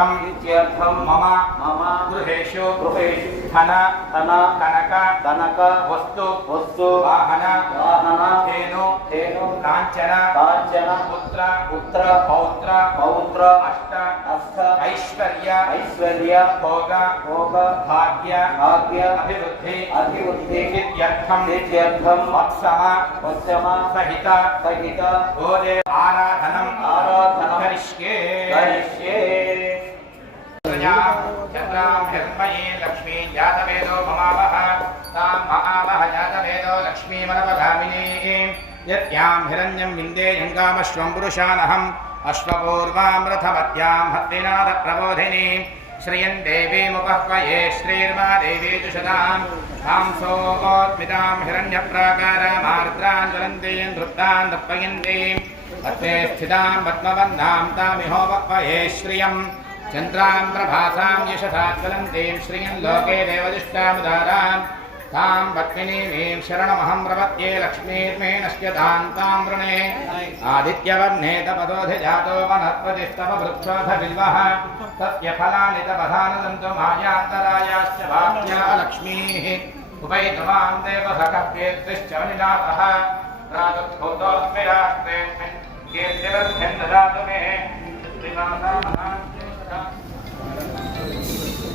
मम मम गृहेषु धन कनक वस्तु वाहन धेनु कांचन पुत्र पौत्र अष्ट ऐश्वर्य भोग भाग्य अभिवृद्धि इत्यर्थं वत्सम सहित गोदेव आराधनं करिष्ये चंद्रां हिरण्मयी लक्ष्मी जातवेदो ममावह तां महावह जातवेदो लक्ष्मीमनवगामिनी यत्यां हिरण्यं विन्देयं कामश्वं पुरुषानहम् अश्वपूर्वां रथमत्यां हस्तिनाथप्रबोधिनी श्रियं देवीमुपह्वये श्रीर्मा देवी जुषदां तां सोऽस्मितां हिरण्यप्राकारामार्द्रां ज्वलन्तीं धृतां दप्पयन्तीं हस्ते स्थितां पद्मवन्नां तामिहोपह्वये श्रियं चन्द्रां प्रभासां यशसाज्वलन्तीं श्रियं लोके देवदिष्टामुदारां तां पद्मिनीं शरणमहं प्रपद्ये लक्ष्मीर्मे नश्यतां तां वृणे आदित्यवर्णे तपदोऽधिजातो वनस्पतिस्तववृक्षोऽथ बिल्वः तस्य फलानि तपधानदन्तु मायान्तरायाश्च वाप्या लक्ष्मीः उपैतु मां देवसखप्येत्रिश्च निनाथः